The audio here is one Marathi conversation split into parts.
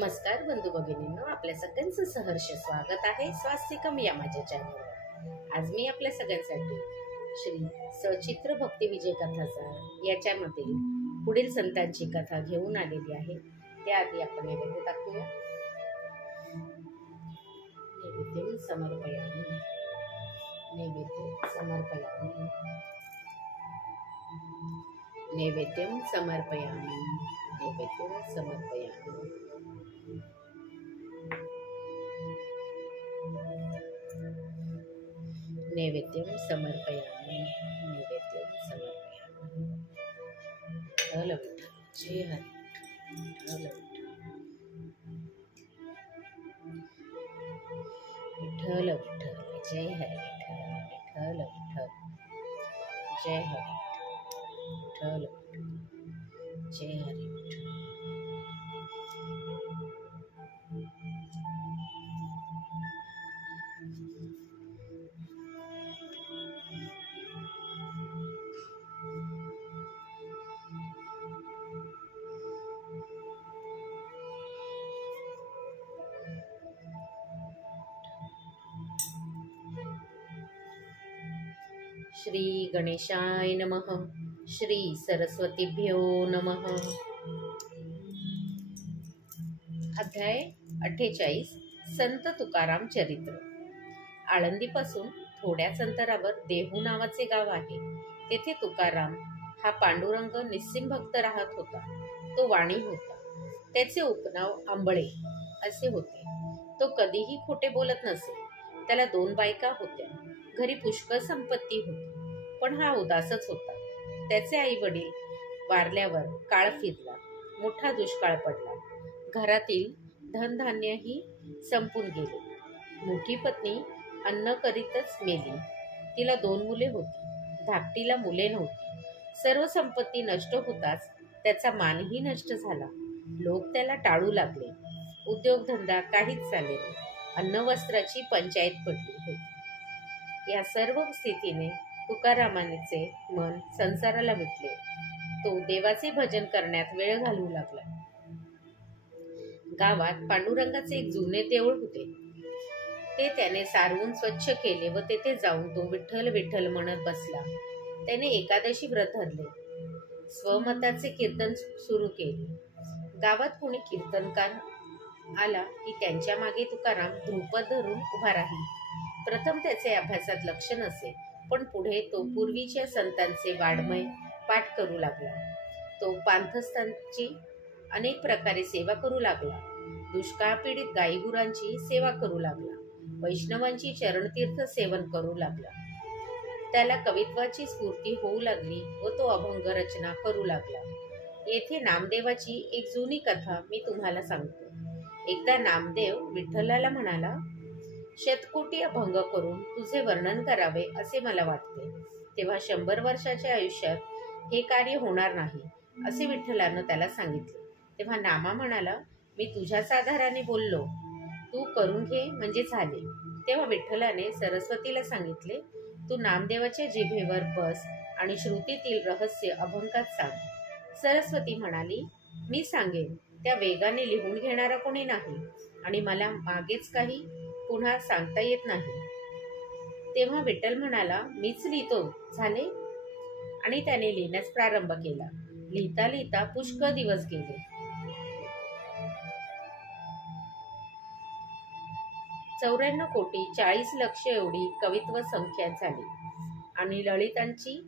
नमस्कार बंधू भगिनींनो, आपल्या सगळ्यांचं सहर्ष स्वागत आहे स्वास्तिकम या माझ्या चॅनलवर। आज मी आपल्या सगळ्यांसाठी श्री सचित्र भक्ती विजय कथासार याच्यामधील पुढील संतांची कथा घेऊन आलेली आहे। त्याआधी आपण नैवेद्य दाखवूया। नैवेद्यम समर्पयामि, नैवेद्यम समर्पयामि, नैवेद्यम समर्पयामि, नैवेद्यम समर्पयामि। नैवेद्यम समर्पयामि, नैवेद्यम समर्पयामि। विठ्ठल विठ्ठल जय हरी, विठ्ठल विठ्ठल, विठ्ठल विठ्ठल जय हरी, विठ्ठल विठ्ठल जय हरी, विठ्ठल जय हरी। श्री गणेशाय नमः, श्री सरस्वतीभ्यो नमः। अध्याय 48 संत तुकाराम चरित्र। आळंदीपासून थोड्याच अंतरावर देहू नावाचे गाव आहे। तेथे तुकाराम हा पांडुरंग निस्सिम भक्त राहत होता। तो वाणी होता। त्याचे उपनाव आंबळे असे होते। तो कधीही खोटे बोलत नसे। त्याला 2 बायका होत्या। घरी पुष्कळ संपत्ती होती, पण हा उदासच होता। त्याचे आई वडील वारल्यावर काळ फिरला, मोठा दुष्काळ पडला। घरातील धनधान्यही संपून गेले। मोठी पत्नी अन्न करीतच मेली। तिला 2 मुले होती, धाकटीला मुले नव्हती। सर्व संपत्ती नष्ट होताच त्याचा मानही नष्ट झाला। लोक त्याला टाळू लागले। उद्योगधंदा काहीच चालेना। अन्न वस्त्राची पंचायत पडली होती। या सर्व स्थितीने तुकारामाचे मन संसाराला विटले। तो देवाचे भजन करण्यात वेळ घालवू लागला। गावात पांडुरंगाचे एक जुने देऊळ होते। ते त्याने सारवून स्वच्छ केले व तेथे जाऊन तो विठ्ठल विठ्ठल म्हणत बसला। त्याने एकादशी व्रत धरले। स्वमताचे कीर्तन सुरू केले। गावात कोणी कीर्तनकार आला की त्यांच्या मागे तुकाराम ध्रुपद धरून उभा राही। प्रथम त्याचे अभ्यासात लक्ष नसे, पण पुढे तो पूर्वीच्या संतांचे वाङ्मय पाठ करू लागला। तो पांथस्थांची अनेक प्रकारे सेवा करू लागला। दुष्काळ पीडित गायीगुरांची सेवा करू लागला। वैष्णवांची चरणतीर्थ सेवन करू लागला। त्याला कवित्वाची स्फूर्ती होऊ लागली व तो अभंग रचना करू लागला। येथे नामदेवाची एक जुनी कथा मी तुम्हाला सांगतो। एकदा नामदेव विठ्ठलाला म्हणाला, शतकोटी अभंग करून तुझे वर्णन करावे असे मला वाटते। तेव्हा 100 वर्षाच्या आयुष्यात हे कार्य होणार नाही असे विठ्ठलानं त्याला सांगितले। तेव्हा नामा म्हणाला, मी तुझ्याच आधाराने बोललो, तू करून घे म्हणजे झाले। तेव्हा विठ्ठलाने सरस्वतीला सांगितले, तू नामदेवाच्या जिभेवर बस आणि श्रुतीतील रहस्य अभंगात सांग। सरस्वती म्हणाली, मी सांगेन, त्या वेगाने लिहून घेणारा कोणी नाही आणि मला मागेच काही पुन्हा सांगता येत नाही। तेव्हा विठ्ठल म्हणाला, मीच लिहितो, झाले? आणि त्याने लिहिण्यास प्रारंभ केला। लिहिता लिहिता पुष्कळ दिवस गेले। 94,40,00,000 एवढी कवित्व संख्या झाली आणि ललितांची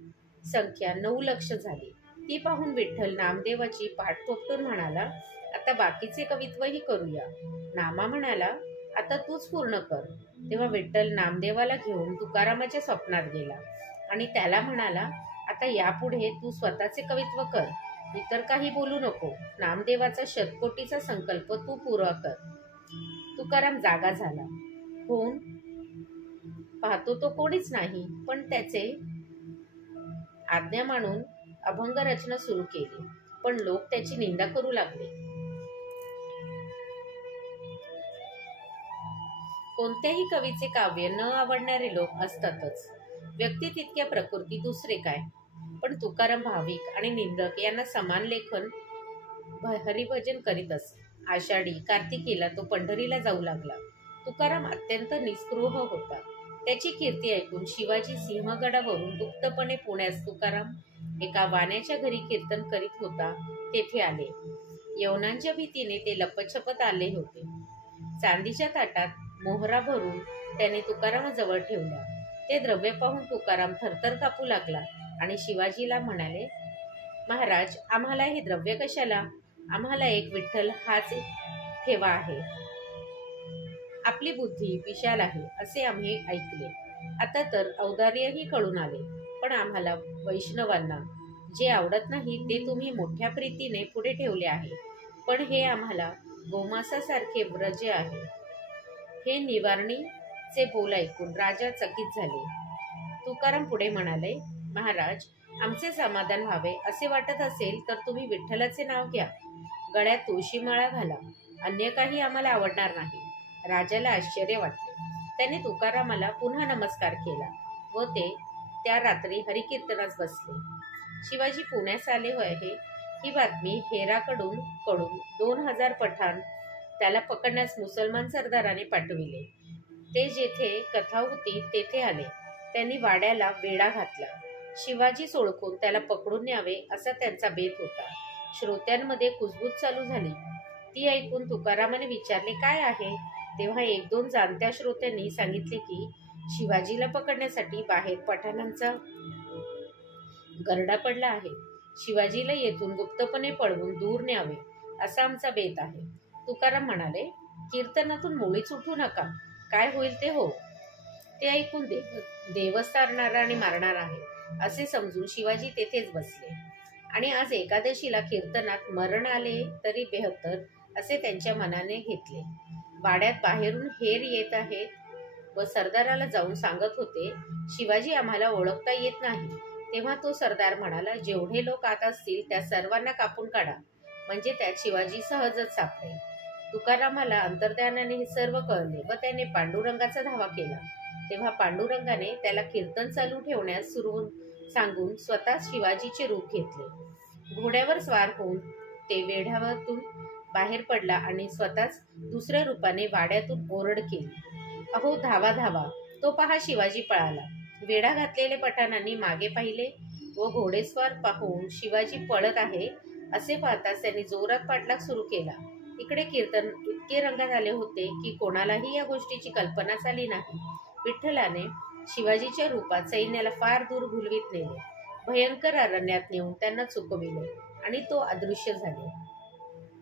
संख्या 9,00,000 झाली। ती पाहून विठ्ठल नामदेवाची पाठ थोपटून म्हणाला, आता बाकीचे कवित्वही करूया। नामा म्हणाला, आता तूच पूर्ण कर। तेव्हा विठ्ठल नामदेवाला घेऊन तुकारामाच्या स्वप्नात गेला आणि त्याला म्हणाला, आता यापुढे तू स्वतःचे कवित्व कर, इतर काही बोलू नको। नामदेवाचा शतकोटीचा संकल्प तू पूर्ण कर। तुकाराम जागा झाला। होऊन पाहतो तो कोणीच नाही, पण त्याचे आज्ञा मानून अभंग रचना सुरू केली, पण लोक त्याची निंदा करू लागले। कोणत्याही कवीचे काव्य न आवडणारे लोक असतातच। व्यक्ती तितक्या प्रकृती दुसरे काय। पण तुकाराम भाविक आणि निंदक यांना समान लेखन हरिभजन करीत असे। आषाढी कार्तिकीला तो पंढरीला जाऊ लागला. तुकाराम अत्यंत निस्पृह होता. त्याची कीर्ती ऐकून शिवाजी सिंहगडावरून गुप्तपणे पुण्यास तुकाराम एका वाण्याच्या घरी कीर्तन करीत होता तेथे आले. यवनांच्या भीतीने ते लपछपत आले होते. चांदीच्या ताटात मोहरा भरून त्याने तुकारामाजवळ ठेवल्या. ते द्रव्य पाहून तुकाराम थरथर कापू लागला आणि शिवाजीला म्हणाले, महाराज, आम्हाला हे द्रव्य कशाला? आम्हाला एक विठ्ठल हाच ठेवा आहे. आपली बुद्धी विशाल आहे असे आम्ही ऐकले. आता तर औदार्यही कळून आले. पण आम्हाला वैष्णवांना जे आवडत नाही ते तुम्ही मोठ्या प्रीतीने पुढे ठेवले आहे. पण हे आम्हाला गोमांसासारखे व्रज आहे. हे निवारणीचे बोल ऐकून राजा चकित झाले. तुकाराम पुढे म्हणाले, महाराज, आमचे समाधान व्हावे असे वाटत असेल तर तुम्ही विठ्ठलाचे नाव घ्या. गळ्यात तुळशीमाळा घाला. अन्य काही आम्हाला आवडणार नाही. राजाला आश्चर्य वाटले. त्याने तुकारामाला पुन्हा नमस्कार केला व ते त्या रात्री हरिकीर्तनास बसले. शिवाजी पुण्यास आले आहे ही बातमी हेराकडून 2000 पठाण त्याला पकडण्यास मुसलमान सरदाराने पाठविले. ते जेथे कथा होती तेथे आले. त्यांनी वाड्याला वेढा घातला. शिवाजी ओळखून त्याला पकडून न्यावे असा त्यांचा बेत होता. श्रोत्यांमध्ये कुजबूज चालू झाली. ती ऐकून तुकारामाने विचारले, काय आहे? तेव्हा 1-2 जाणत्या श्रोत्यांनी सांगितले की शिवाजीला पकडण्यासाठी बाहेर पठाणांचा गरडा पडला आहे. शिवाजीला येथून गुप्तपणे पळवून दूर न्यावे असा आमचा बेत आहे. तुकाराम म्हणाले, कीर्तनातून मुळीच उठू नका. काय होईल ते हो. ते ऐकून देवच तारणारा आणि मारणार आहे असे समजून शिवाजी तेथेच बसले. आणि आज एकादशीला कीर्तनात मरण आले तरी बेहत्तर असे त्यांच्या मनाने घेतले. वाड्यात बाहेरून हेर येत आहेत व सरदाराला जाऊन सांगत होते, शिवाजी आम्हाला ओळखता येत नाही. तेव्हा तो सरदार म्हणाला, जेवढे लोक आत असतील त्या सर्वांना कापून काढा, म्हणजे त्यात शिवाजी सहजच सापडेल. तुकारामाला अंतर्ध्यानाने हे सर्व कळले व त्याने पांडुरंगाचा धावा केला. तेव्हा पांडुरंगाने त्याला कीर्तन चालू ठेवण्यास सांगून स्वतः शिवाजीचे रूप घेतले. घोड्यावर स्वार होऊन ते वेढ्यावरून बाहेर पडला आणि स्वतःच दुसऱ्या रूपाने वाड्यातून ओरड केली, अहो धावा धावा. तो पहा शिवाजी पळाला. वेढा घातलेले पठाणांनी मागे पाहिले व घोडेस्वार पाहून शिवाजी पळत आहे असे पाहताच त्यांनी जोरात पाठलाग सुरू केला. इकडे कीर्तन इतके रंगात आले होते की कोणालाही या गोष्टीची कल्पनाच आली नाही. विठ्ठलाने शिवाजीच्या रूपात सैन्याला फार दूर भुलवीत नेले. भयंकर अरण्यात नेऊन त्यांना चुकविले आणि तो अदृश्य झाले.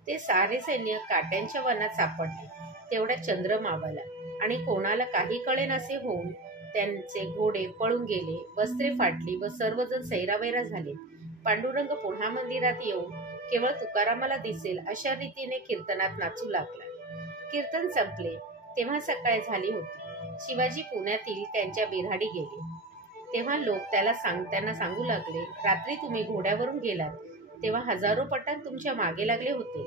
ते सारे सैन्य काट्यांच्या वनात सापडले. तेवढ्या चंद्र मावळला आणि कोणाला काही कळेनासे होऊन त्यांचे घोडे पळून गेले. वस्त्रे फाटली व सर्वजण सैरावैरा झाले. पांडुरंग पुन्हा मंदिरात येऊन केवळ तुकारामाला दिसेल अशा रीतीने कीर्तनात नाचू लागला. कीर्तन संपले तेव्हा सकाळ झाली होती. शिवाजी पुण्यातील त्यांच्या बिऱ्हाडी गेले. तेव्हा लोक त्यांना सांगू लागले, रात्री तुम्ही घोड्यावरून गेलात तेव्हा हजारो पठाण तुमच्या मागे लागले होते.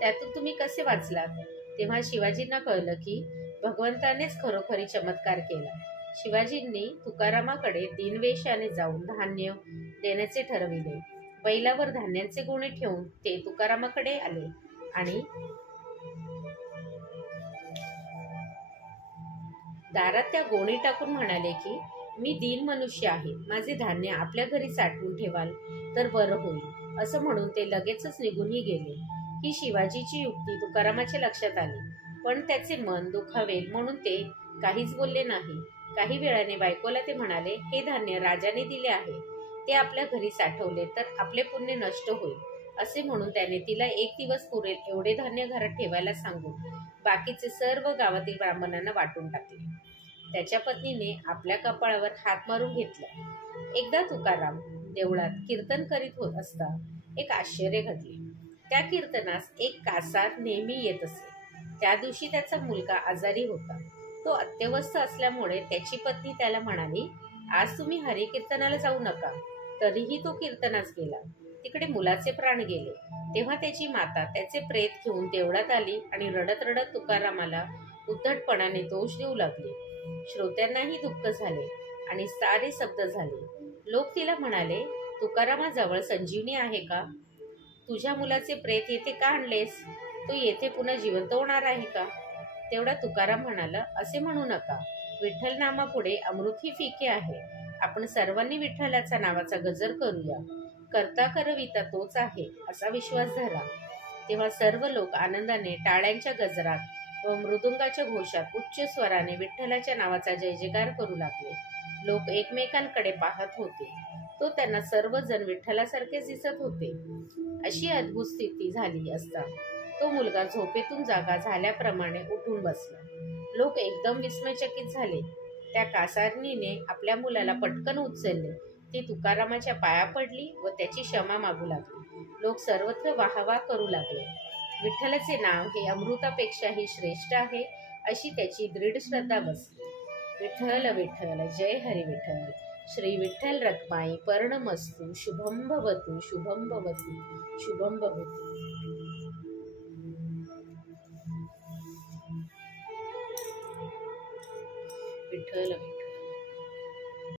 त्यातून तुम्ही कसे वाचलात? तेव्हा शिवाजींना कळलं की भगवंतानेच खरोखरी चमत्कार केला. शिवाजींनी तुकारामाकडे दिनवेशाने जाऊन धान्य देण्याचे ठरविले. बैलावर धान्यांचे गोणे ठेवून ते तुकारामाकडे आले आणि दारात त्या गोणी टाकून म्हणाले की मी दीन मनुष्य आहे. माझे धान्य आपल्या घरी साठवून ठेवाल तर बरं होईल. असं म्हणून ते लगेचच निघूनही गेले. ही शिवाजीची युक्ती तुकारामाच्या लक्षात आली. पण त्याचे मन दुखावेल म्हणून ते काहीच बोलले नाही. काही वेळाने बायकोला ते म्हणाले, हे धान्य राजाने दिले आहे. ते आपल्या घरी साठवले तर आपले पुण्य नष्ट होईल. असे म्हणून त्याने तिला 1 दिवस पुरेल एवढे धान्य घरात ठेवायला सांगून बाकीचे सर्व गावातील ब्राह्मणांना वाटून टाकले. त्याच्या पत्नीने आपल्या कपाळावर हात मारून घेतला. एकदा तुकाराम देवळात कीर्तन करीत होत असता एक आश्चर्य घडले. त्या कीर्तनास एक कासार नेहमी येत असे. त्या दिवशी त्याचा मुलगा आजारी होता. तो अत्यवस्थ असल्यामुळे त्याची पत्नी त्याला म्हणाली, आज तुम्ही हरिकीर्तनाला जाऊ नका. तरीही तो कीर्तनास गेला. तिकडे मुलाचे प्राण गेले. तेव्हा त्याची माता त्याचे प्रेत घेऊन देवळात आली आणि रडत रडत तुकारामाला उद्धटपणाने दोष देऊ लागली. श्रोत्यांनाही दुःख झाले आणि सारे शब्द झाले. लोक तिला म्हणाले, तुकारामाजवळ संजीवनी आहे का? तुझ्या मुलाचे प्रेत येथे का आणलेस? तो येथे पुन्हा जिवंत होणार आहे का? तेवढा तुकाराम म्हणाला, असे म्हणू नका. विठ्ठल नामापुढे अमृतही फिके आहे. आपण सर्वांनी विठ्ठलाचा नावाचा गजर करूया. करता करविता तोच आहे असा विश्वास धरा. तेव्हा सर्व लोक आनंदाने टाळ्यांच्या गजरात व मृदुंगाच्या घोषात उच्च स्वराने विठ्ठलाच्या नावाचा जय जयकार करू लागले. लोक एकमेकांकडे पाहत होते. तो त्यांना सर्वजण विठ्ठलासारखेच दिसत होते. अशी अद्भुत स्थिती झाली असता तो मुलगा झोपेतून जागा झाल्याप्रमाणे उठून बसला. लोक एकदम विस्मयचकित झाले. त्या कासारणीने आपल्या मुलाला पटकन उचलले. ती तुकारामाच्या पाया पडली व त्याची क्षमा मागू लागली. लोक सर्वत्र वाहवा करू लागले. विठ्ठलाचे नाव हे अमृतापेक्षाही श्रेष्ठ आहे अशी त्याची दृढ श्रद्धा बसली. विठ्ठल विठ्ठल, जय हरी विठ्ठल. श्री विठ्ठल रखमाई पर्णमस्तु. शुभम भवतु, शुभम भवतु, शुभम भवतु. विठ्ठल विठ्ठल.